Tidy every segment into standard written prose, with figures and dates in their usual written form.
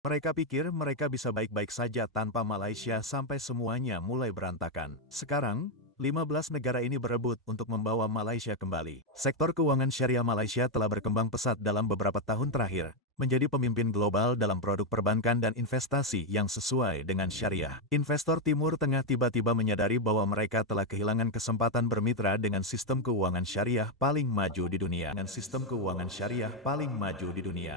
Mereka pikir mereka bisa baik-baik saja tanpa Malaysia sampai semuanya mulai berantakan. Sekarang, 15 negara ini berebut untuk membawa Malaysia kembali. Sektor keuangan syariah Malaysia telah berkembang pesat dalam beberapa tahun terakhir, menjadi pemimpin global dalam produk perbankan dan investasi yang sesuai dengan syariah. Investor Timur Tengah tiba-tiba menyadari bahwa mereka telah kehilangan kesempatan bermitra dengan sistem keuangan syariah paling maju di dunia. Sistem keuangan syariah paling maju di dunia.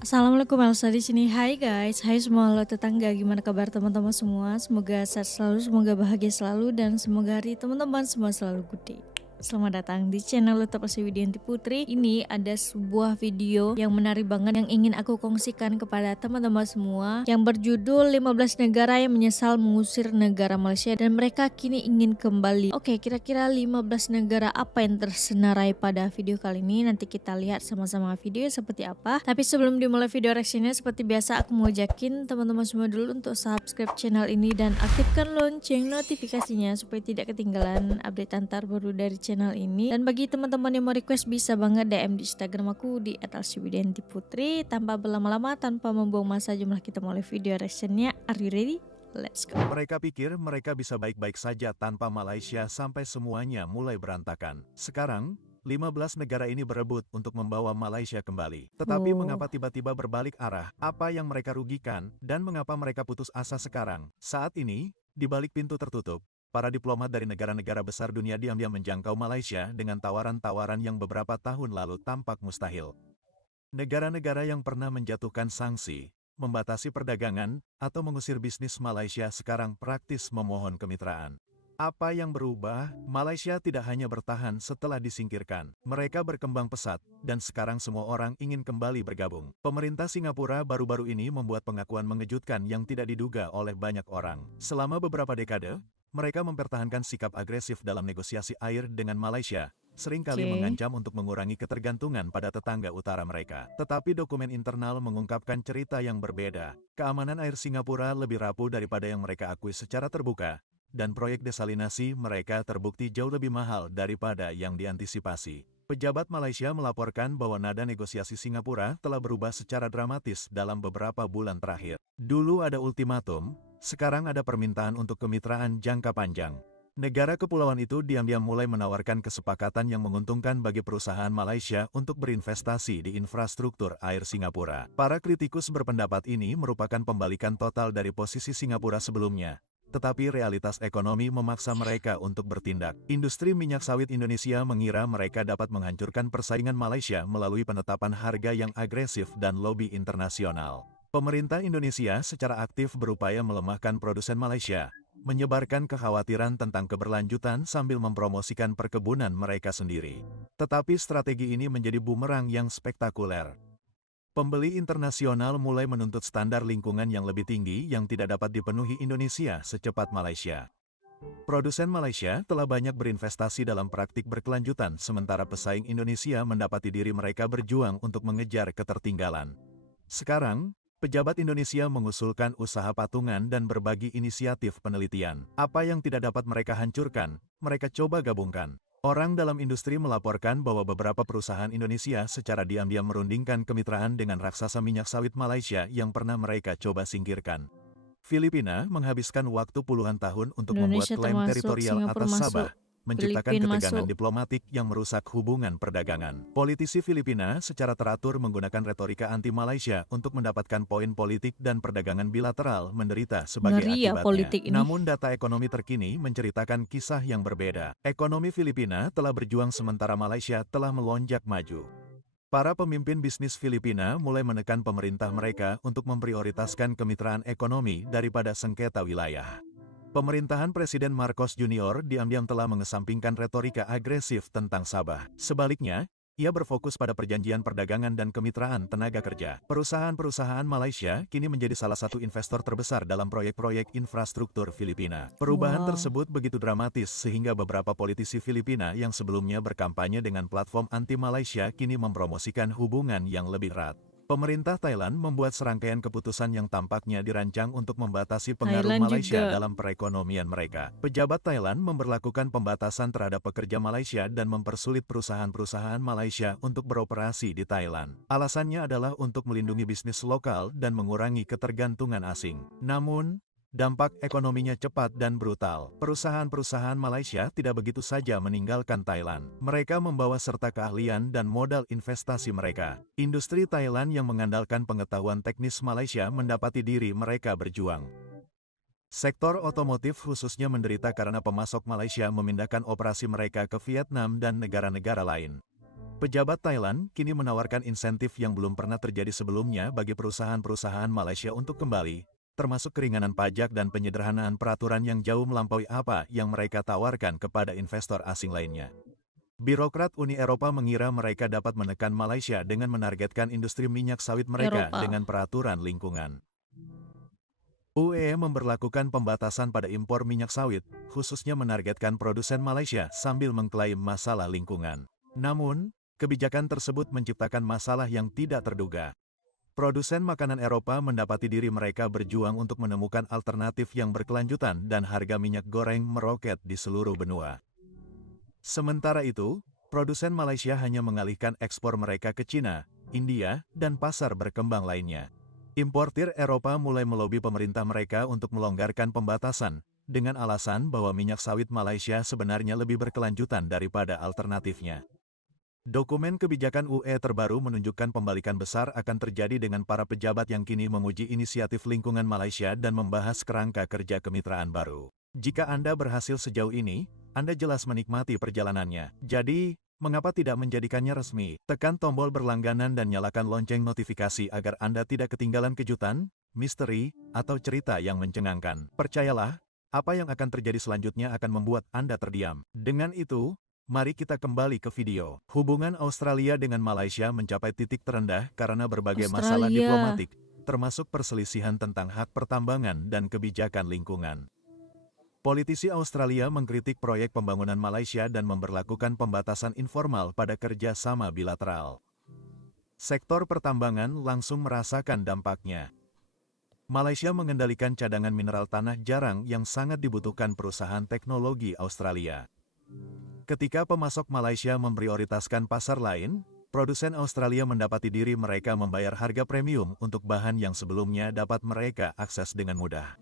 Assalamualaikum, Elsa di sini. Hai guys, hai semua lo tetangga, gimana kabar teman-teman semua? Semoga sehat selalu, semoga bahagia selalu, dan semoga hari teman-teman semua selalu good day. Selamat datang di channel Lutapasi Widianti Putri. Ini ada sebuah video yang menarik banget yang ingin aku kongsikan kepada teman-teman semua, yang berjudul 15 negara yang menyesal mengusir negara Malaysia dan mereka kini ingin kembali. Oke, kira-kira 15 negara apa yang tersenarai pada video kali ini? Nanti kita lihat sama-sama video seperti apa. Tapi sebelum dimulai video reaksinya, seperti biasa aku mau ajakin teman-teman semua dulu untuk subscribe channel ini dan aktifkan lonceng notifikasinya supaya tidak ketinggalan update terbaru dari channel ini. Dan bagi teman-teman yang mau request, bisa banget DM di Instagram aku di @widiantiputri. Tanpa berlama-lama, tanpa membuang masa, jumlah kita mulai video reactionnya. Are you ready? Let's go. Mereka pikir mereka bisa baik-baik saja tanpa Malaysia sampai semuanya mulai berantakan. Sekarang, 15 negara ini berebut untuk membawa Malaysia kembali. Tetapi mengapa tiba-tiba berbalik arah? Apa yang mereka rugikan? Dan mengapa mereka putus asa sekarang? Saat ini, di balik pintu tertutup, para diplomat dari negara-negara besar dunia diam-diam menjangkau Malaysia dengan tawaran-tawaran yang beberapa tahun lalu tampak mustahil. Negara-negara yang pernah menjatuhkan sanksi, membatasi perdagangan, atau mengusir bisnis Malaysia sekarang praktis memohon kemitraan. Apa yang berubah? Malaysia tidak hanya bertahan setelah disingkirkan. Mereka berkembang pesat, dan sekarang semua orang ingin kembali bergabung. Pemerintah Singapura baru-baru ini membuat pengakuan mengejutkan yang tidak diduga oleh banyak orang. Selama beberapa dekade, mereka mempertahankan sikap agresif dalam negosiasi air dengan Malaysia, seringkali mengancam untuk mengurangi ketergantungan pada tetangga utara mereka. Tetapi dokumen internal mengungkapkan cerita yang berbeda. Keamanan air Singapura lebih rapuh daripada yang mereka akui secara terbuka, dan proyek desalinasi mereka terbukti jauh lebih mahal daripada yang diantisipasi. Pejabat Malaysia melaporkan bahwa nada negosiasi Singapura telah berubah secara dramatis dalam beberapa bulan terakhir. Dulu ada ultimatum, sekarang ada permintaan untuk kemitraan jangka panjang. Negara kepulauan itu diam-diam mulai menawarkan kesepakatan yang menguntungkan bagi perusahaan Malaysia untuk berinvestasi di infrastruktur air Singapura. Para kritikus berpendapat ini merupakan pembalikan total dari posisi Singapura sebelumnya. Tetapi realitas ekonomi memaksa mereka untuk bertindak. Industri minyak sawit Indonesia mengira mereka dapat menghancurkan persaingan Malaysia melalui penetapan harga yang agresif dan lobi internasional. Pemerintah Indonesia secara aktif berupaya melemahkan produsen Malaysia, menyebarkan kekhawatiran tentang keberlanjutan sambil mempromosikan perkebunan mereka sendiri. Tetapi strategi ini menjadi bumerang yang spektakuler. Pembeli internasional mulai menuntut standar lingkungan yang lebih tinggi yang tidak dapat dipenuhi Indonesia secepat Malaysia. Produsen Malaysia telah banyak berinvestasi dalam praktik berkelanjutan, sementara pesaing Indonesia mendapati diri mereka berjuang untuk mengejar ketertinggalan. Sekarang, pejabat Indonesia mengusulkan usaha patungan dan berbagi inisiatif penelitian. Apa yang tidak dapat mereka hancurkan, mereka coba gabungkan. Orang dalam industri melaporkan bahwa beberapa perusahaan Indonesia secara diam-diam merundingkan kemitraan dengan raksasa minyak sawit Malaysia yang pernah mereka coba singkirkan. Filipina menghabiskan waktu puluhan tahun untuk membuat klaim teritorial atas Sabah, menciptakan ketegangan diplomatik yang merusak hubungan perdagangan. Politisi Filipina secara teratur menggunakan retorika anti-Malaysia untuk mendapatkan poin politik dan perdagangan bilateral menderita sebagai akibatnya. Namun data ekonomi terkini menceritakan kisah yang berbeda. Ekonomi Filipina telah berjuang sementara Malaysia telah melonjak maju. Para pemimpin bisnis Filipina mulai menekan pemerintah mereka untuk memprioritaskan kemitraan ekonomi daripada sengketa wilayah. Pemerintahan Presiden Marcos Junior diam-diam telah mengesampingkan retorika agresif tentang Sabah. Sebaliknya, ia berfokus pada perjanjian perdagangan dan kemitraan tenaga kerja. Perusahaan-perusahaan Malaysia kini menjadi salah satu investor terbesar dalam proyek-proyek infrastruktur Filipina. Perubahan tersebut begitu dramatis sehingga beberapa politisi Filipina yang sebelumnya berkampanye dengan platform anti-Malaysia kini mempromosikan hubungan yang lebih erat. Pemerintah Thailand membuat serangkaian keputusan yang tampaknya dirancang untuk membatasi pengaruh Thailand Malaysia juga. dalam perekonomian mereka. Pejabat Thailand memberlakukan pembatasan terhadap pekerja Malaysia dan mempersulit perusahaan-perusahaan Malaysia untuk beroperasi di Thailand. Alasannya adalah untuk melindungi bisnis lokal dan mengurangi ketergantungan asing. Namun, dampak ekonominya cepat dan brutal. Perusahaan-perusahaan Malaysia tidak begitu saja meninggalkan Thailand. Mereka membawa serta keahlian dan modal investasi mereka. Industri Thailand yang mengandalkan pengetahuan teknis Malaysia mendapati diri mereka berjuang. Sektor otomotif khususnya menderita karena pemasok Malaysia memindahkan operasi mereka ke Vietnam dan negara-negara lain. Pejabat Thailand kini menawarkan insentif yang belum pernah terjadi sebelumnya bagi perusahaan-perusahaan Malaysia untuk kembali, termasuk keringanan pajak dan penyederhanaan peraturan yang jauh melampaui apa yang mereka tawarkan kepada investor asing lainnya. Birokrat Uni Eropa mengira mereka dapat menekan Malaysia dengan menargetkan industri minyak sawit mereka Eropa. dengan peraturan lingkungan. UE memberlakukan pembatasan pada impor minyak sawit, khususnya menargetkan produsen Malaysia sambil mengklaim masalah lingkungan. Namun, kebijakan tersebut menciptakan masalah yang tidak terduga. Produsen makanan Eropa mendapati diri mereka berjuang untuk menemukan alternatif yang berkelanjutan dan harga minyak goreng meroket di seluruh benua. Sementara itu, produsen Malaysia hanya mengalihkan ekspor mereka ke Cina, India, dan pasar berkembang lainnya. Importir Eropa mulai melobi pemerintah mereka untuk melonggarkan pembatasan, dengan alasan bahwa minyak sawit Malaysia sebenarnya lebih berkelanjutan daripada alternatifnya. Dokumen kebijakan UE terbaru menunjukkan pembalikan besar akan terjadi dengan para pejabat yang kini menguji inisiatif lingkungan Malaysia dan membahas kerangka kerja kemitraan baru. Jika Anda berhasil sejauh ini, Anda jelas menikmati perjalanannya. Jadi, mengapa tidak menjadikannya resmi? Tekan tombol berlangganan dan nyalakan lonceng notifikasi agar Anda tidak ketinggalan kejutan, misteri, atau cerita yang mencengangkan. Percayalah, apa yang akan terjadi selanjutnya akan membuat Anda terdiam. Dengan itu, mari kita kembali ke video. Hubungan Australia dengan Malaysia mencapai titik terendah karena berbagai masalah Australia. diplomatik, termasuk perselisihan tentang hak pertambangan dan kebijakan lingkungan. Politisi Australia mengkritik proyek pembangunan Malaysia dan memberlakukan pembatasan informal pada kerjasama bilateral. Sektor pertambangan langsung merasakan dampaknya. Malaysia mengendalikan cadangan mineral tanah jarang yang sangat dibutuhkan perusahaan teknologi Australia. Ketika pemasok Malaysia memprioritaskan pasar lain, produsen Australia mendapati diri mereka membayar harga premium untuk bahan yang sebelumnya dapat mereka akses dengan mudah.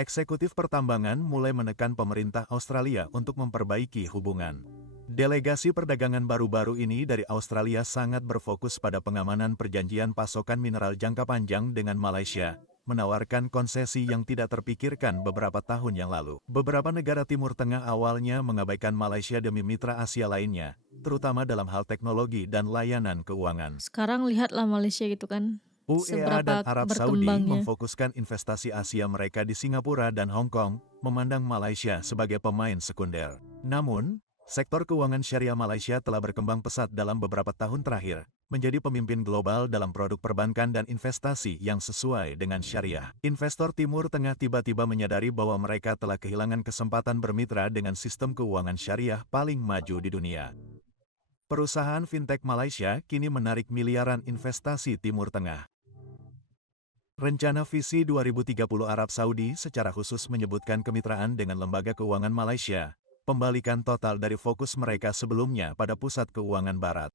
Eksekutif pertambangan mulai menekan pemerintah Australia untuk memperbaiki hubungan. Delegasi perdagangan baru-baru ini dari Australia sangat berfokus pada pengamanan perjanjian pasokan mineral jangka panjang dengan Malaysia, menawarkan konsesi yang tidak terpikirkan beberapa tahun yang lalu. Beberapa negara Timur Tengah awalnya mengabaikan Malaysia demi mitra Asia lainnya, terutama dalam hal teknologi dan layanan keuangan. Sekarang lihatlah Malaysia gitu kan. UEA dan Seberapa Arab Saudi berkembangnya. memfokuskan investasi Asia mereka di Singapura dan Hong Kong, memandang Malaysia sebagai pemain sekunder. Namun, sektor keuangan syariah Malaysia telah berkembang pesat dalam beberapa tahun terakhir, menjadi pemimpin global dalam produk perbankan dan investasi yang sesuai dengan syariah. Investor Timur Tengah tiba-tiba menyadari bahwa mereka telah kehilangan kesempatan bermitra dengan sistem keuangan syariah paling maju di dunia. Perusahaan fintech Malaysia kini menarik miliaran investasi Timur Tengah. Rencana Visi 2030 Arab Saudi secara khusus menyebutkan kemitraan dengan lembaga keuangan Malaysia, pembalikan total dari fokus mereka sebelumnya pada pusat keuangan barat.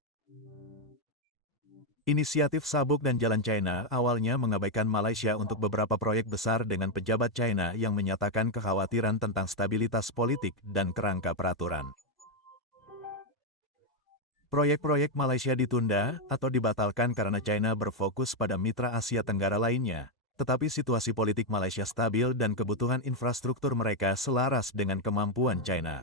Inisiatif Sabuk dan Jalan China awalnya mengabaikan Malaysia untuk beberapa proyek besar dengan pejabat China yang menyatakan kekhawatiran tentang stabilitas politik dan kerangka peraturan. Proyek-proyek Malaysia ditunda atau dibatalkan karena China berfokus pada mitra Asia Tenggara lainnya, tetapi situasi politik Malaysia stabil dan kebutuhan infrastruktur mereka selaras dengan kemampuan China.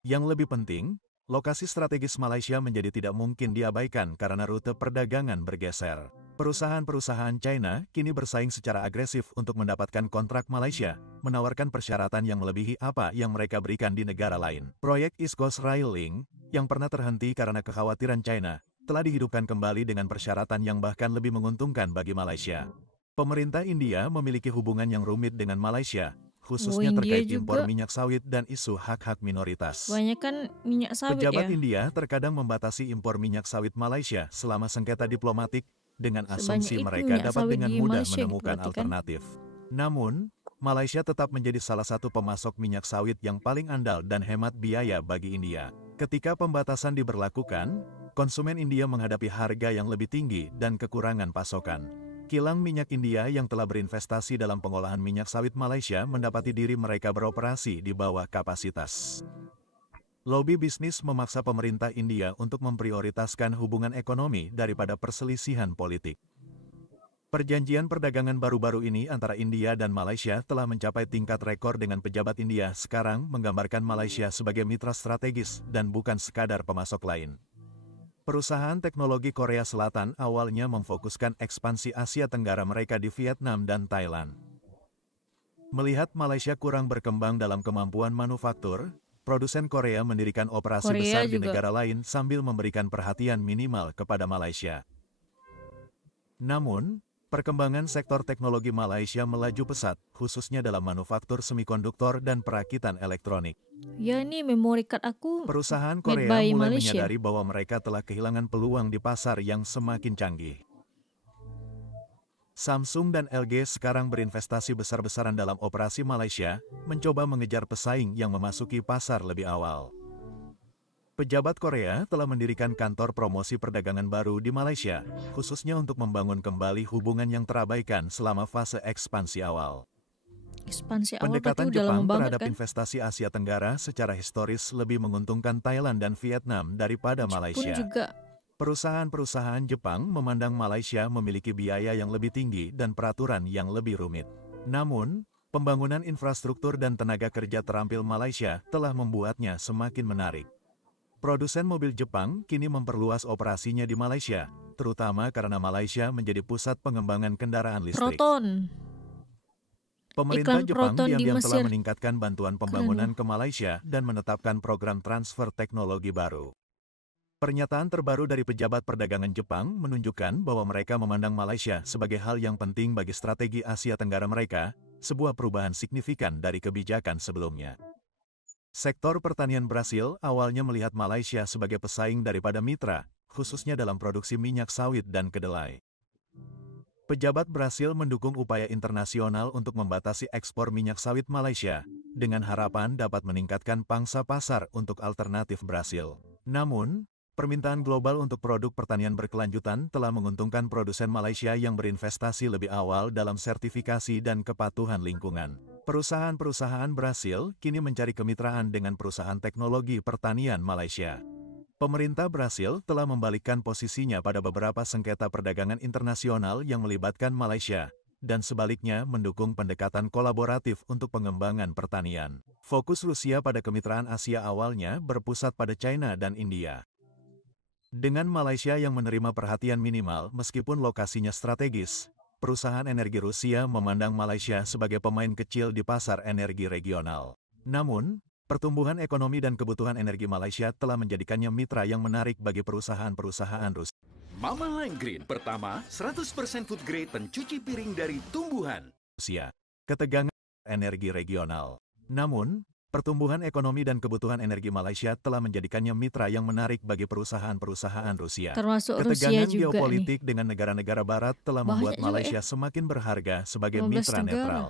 Yang lebih penting, lokasi strategis Malaysia menjadi tidak mungkin diabaikan karena rute perdagangan bergeser. Perusahaan-perusahaan China kini bersaing secara agresif untuk mendapatkan kontrak Malaysia, menawarkan persyaratan yang melebihi apa yang mereka berikan di negara lain. Proyek East Coast Rail Link, yang pernah terhenti karena kekhawatiran China, telah dihidupkan kembali dengan persyaratan yang bahkan lebih menguntungkan bagi Malaysia. Pemerintah India memiliki hubungan yang rumit dengan Malaysia, khususnya India terkait impor juga minyak sawit dan isu hak-hak minoritas. banyak kan minyak sawit Pejabat ya. India terkadang membatasi impor minyak sawit Malaysia selama sengketa diplomatik dengan Sebanyak asumsi itu mereka minyak dapat sawit dengan di mudah Malaysia gitu menemukan berarti kan. alternatif. Namun, Malaysia tetap menjadi salah satu pemasok minyak sawit yang paling andal dan hemat biaya bagi India. Ketika pembatasan diberlakukan, konsumen India menghadapi harga yang lebih tinggi dan kekurangan pasokan. Kilang minyak India yang telah berinvestasi dalam pengolahan minyak sawit Malaysia mendapati diri mereka beroperasi di bawah kapasitas. Lobi bisnis memaksa pemerintah India untuk memprioritaskan hubungan ekonomi daripada perselisihan politik. Perjanjian perdagangan baru-baru ini antara India dan Malaysia telah mencapai tingkat rekor dengan pejabat India sekarang menggambarkan Malaysia sebagai mitra strategis dan bukan sekadar pemasok lain. Perusahaan teknologi Korea Selatan awalnya memfokuskan ekspansi Asia Tenggara mereka di Vietnam dan Thailand. Melihat Malaysia kurang berkembang dalam kemampuan manufaktur, produsen Korea mendirikan operasi Korea besar di juga. negara lain sambil memberikan perhatian minimal kepada Malaysia. Namun, perkembangan sektor teknologi Malaysia melaju pesat, khususnya dalam manufaktur semikonduktor dan perakitan elektronik. Ya ini memory card aku Perusahaan made Korea by mulai Malaysia. menyadari bahwa mereka telah kehilangan peluang di pasar yang semakin canggih. Samsung dan LG sekarang berinvestasi besar-besaran dalam operasi Malaysia, mencoba mengejar pesaing yang memasuki pasar lebih awal. Pejabat Korea telah mendirikan kantor promosi perdagangan baru di Malaysia, khususnya untuk membangun kembali hubungan yang terabaikan selama fase ekspansi awal. Ekspansi awal berarti Pendekatan udah lama Jepang banget terhadap kan. investasi Asia Tenggara secara historis lebih menguntungkan Thailand dan Vietnam daripada Pun Malaysia. juga Perusahaan-perusahaan Jepang memandang Malaysia memiliki biaya yang lebih tinggi dan peraturan yang lebih rumit. Namun, pembangunan infrastruktur dan tenaga kerja terampil Malaysia telah membuatnya semakin menarik. Produsen mobil Jepang kini memperluas operasinya di Malaysia, terutama karena Malaysia menjadi pusat pengembangan kendaraan listrik. Proton. Pemerintah Iklan Jepang Proton di diam-diam telah Mesir. meningkatkan bantuan pembangunan ke Malaysia dan menetapkan program transfer teknologi baru. Pernyataan terbaru dari pejabat perdagangan Jepang menunjukkan bahwa mereka memandang Malaysia sebagai hal yang penting bagi strategi Asia Tenggara mereka, sebuah perubahan signifikan dari kebijakan sebelumnya. Sektor pertanian Brasil awalnya melihat Malaysia sebagai pesaing daripada mitra, khususnya dalam produksi minyak sawit dan kedelai. Pejabat Brasil mendukung upaya internasional untuk membatasi ekspor minyak sawit Malaysia, dengan harapan dapat meningkatkan pangsa pasar untuk alternatif Brasil. Namun, permintaan global untuk produk pertanian berkelanjutan telah menguntungkan produsen Malaysia yang berinvestasi lebih awal dalam sertifikasi dan kepatuhan lingkungan. Perusahaan-perusahaan Brasil kini mencari kemitraan dengan perusahaan teknologi pertanian Malaysia. Pemerintah Brasil telah membalikkan posisinya pada beberapa sengketa perdagangan internasional yang melibatkan Malaysia, dan sebaliknya mendukung pendekatan kolaboratif untuk pengembangan pertanian. Fokus Rusia pada kemitraan Asia awalnya berpusat pada China dan India. Dengan Malaysia yang menerima perhatian minimal meskipun lokasinya strategis, perusahaan energi Rusia memandang Malaysia sebagai pemain kecil di pasar energi regional. Namun, pertumbuhan ekonomi dan kebutuhan energi Malaysia telah menjadikannya mitra yang menarik bagi perusahaan-perusahaan Mama Lime Green pertama 100% food grade pencuci piring dari tumbuhan. Rusia. Ketegangan energi regional. Namun, pertumbuhan ekonomi dan kebutuhan energi Malaysia telah menjadikannya mitra yang menarik bagi perusahaan-perusahaan Rusia. Termasuk Rusia Ketegangan juga nih. geopolitik dengan negara-negara barat telah membuat Banyak juga Malaysia semakin berharga sebagai 15 mitra negara. netral.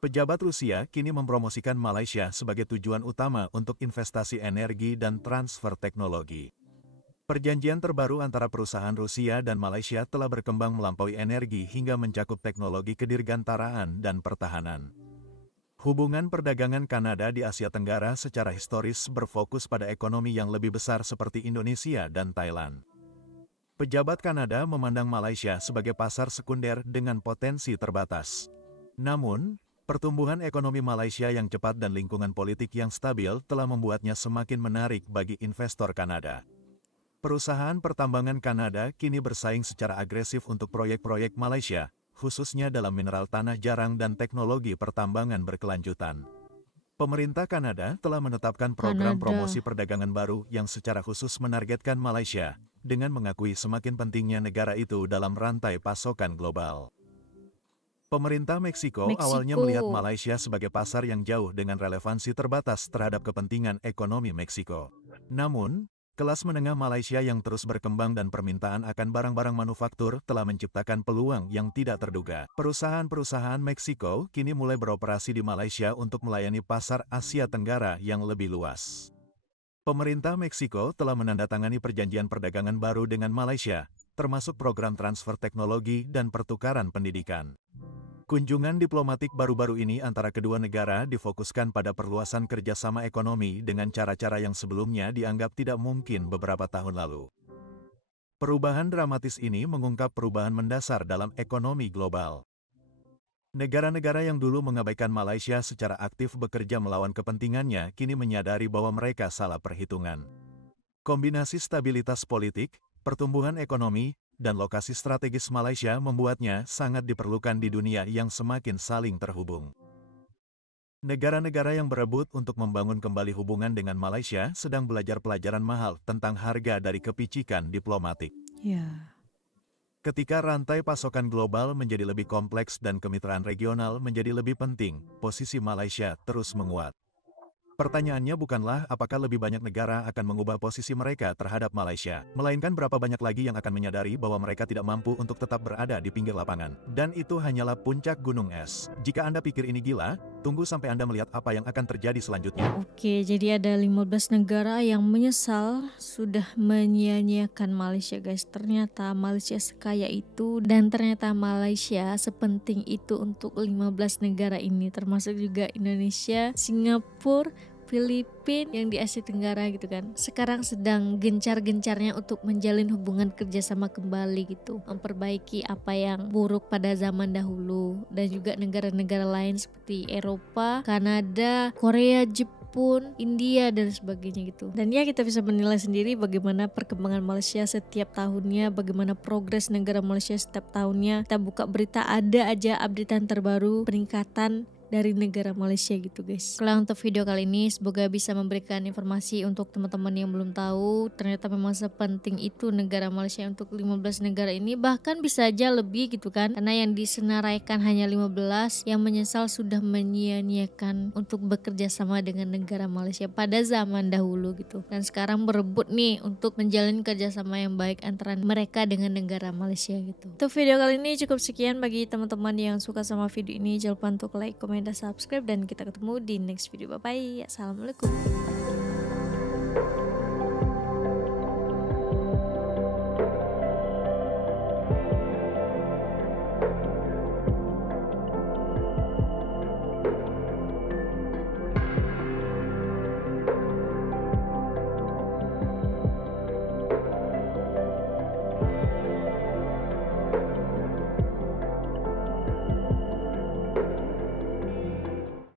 Pejabat Rusia kini mempromosikan Malaysia sebagai tujuan utama untuk investasi energi dan transfer teknologi. Perjanjian terbaru antara perusahaan Rusia dan Malaysia telah berkembang melampaui energi hingga mencakup teknologi kedirgantaraan dan pertahanan. Hubungan perdagangan Kanada di Asia Tenggara secara historis berfokus pada ekonomi yang lebih besar seperti Indonesia dan Thailand. Pejabat Kanada memandang Malaysia sebagai pasar sekunder dengan potensi terbatas. Namun, pertumbuhan ekonomi Malaysia yang cepat dan lingkungan politik yang stabil telah membuatnya semakin menarik bagi investor Kanada. Perusahaan pertambangan Kanada kini bersaing secara agresif untuk proyek-proyek Malaysia, khususnya dalam mineral tanah jarang dan teknologi pertambangan berkelanjutan. Pemerintah Kanada telah menetapkan program Kanada. promosi perdagangan baru yang secara khusus menargetkan Malaysia, dengan mengakui semakin pentingnya negara itu dalam rantai pasokan global. Pemerintah Meksiko awalnya melihat Malaysia sebagai pasar yang jauh dengan relevansi terbatas terhadap kepentingan ekonomi Meksiko. Namun, kelas menengah Malaysia yang terus berkembang dan permintaan akan barang-barang manufaktur telah menciptakan peluang yang tidak terduga. Perusahaan-perusahaan Meksiko kini mulai beroperasi di Malaysia untuk melayani pasar Asia Tenggara yang lebih luas. Pemerintah Meksiko telah menandatangani perjanjian perdagangan baru dengan Malaysia, termasuk program transfer teknologi dan pertukaran pendidikan. Kunjungan diplomatik baru-baru ini antara kedua negara difokuskan pada perluasan kerjasama ekonomi dengan cara-cara yang sebelumnya dianggap tidak mungkin beberapa tahun lalu. Perubahan dramatis ini mengungkap perubahan mendasar dalam ekonomi global. Negara-negara yang dulu mengabaikan Malaysia secara aktif bekerja melawan kepentingannya kini menyadari bahwa mereka salah perhitungan. Kombinasi stabilitas politik, pertumbuhan ekonomi, dan lokasi strategis Malaysia membuatnya sangat diperlukan di dunia yang semakin saling terhubung. Negara-negara yang berebut untuk membangun kembali hubungan dengan Malaysia sedang belajar pelajaran mahal tentang harga dari kepicikan diplomatik. Ketika rantai pasokan global menjadi lebih kompleks dan kemitraan regional menjadi lebih penting, posisi Malaysia terus menguat. Pertanyaannya bukanlah apakah lebih banyak negara akan mengubah posisi mereka terhadap Malaysia, melainkan berapa banyak lagi yang akan menyadari bahwa mereka tidak mampu untuk tetap berada di pinggir lapangan. Dan itu hanyalah puncak gunung es. Jika Anda pikir ini gila, tunggu sampai Anda melihat apa yang akan terjadi selanjutnya. Oke, jadi ada 15 negara yang menyesal sudah menyia-nyiakan Malaysia guys. Ternyata Malaysia sekaya itu dan ternyata Malaysia sepenting itu untuk 15 negara ini, termasuk juga Indonesia, Singapura, Filipina yang di Asia Tenggara gitu kan. Sekarang sedang gencar-gencarnya untuk menjalin hubungan kerjasama kembali gitu, memperbaiki apa yang buruk pada zaman dahulu. Dan juga negara-negara lain seperti Eropa, Kanada, Korea, Jepun, India dan sebagainya gitu. Dan ya kita bisa menilai sendiri bagaimana perkembangan Malaysia setiap tahunnya, bagaimana progres negara Malaysia setiap tahunnya. Kita buka berita ada aja updatean terbaru peningkatan dari negara Malaysia gitu guys. Kalau untuk video kali ini semoga bisa memberikan informasi untuk teman-teman yang belum tahu. Ternyata memang sepenting itu negara Malaysia untuk 15 negara ini, bahkan bisa aja lebih gitu kan. Karena yang disenaraikan hanya 15, yang menyesal sudah menyia-nyiakan untuk bekerja sama dengan negara Malaysia pada zaman dahulu gitu. Dan sekarang berebut nih untuk menjalin kerjasama yang baik antara mereka dengan negara Malaysia gitu. Untuk video kali ini cukup sekian. Bagi teman-teman yang suka sama video ini jangan lupa untuk like, komen, dan subscribe, dan kita ketemu di next video. Bye bye. Assalamualaikum.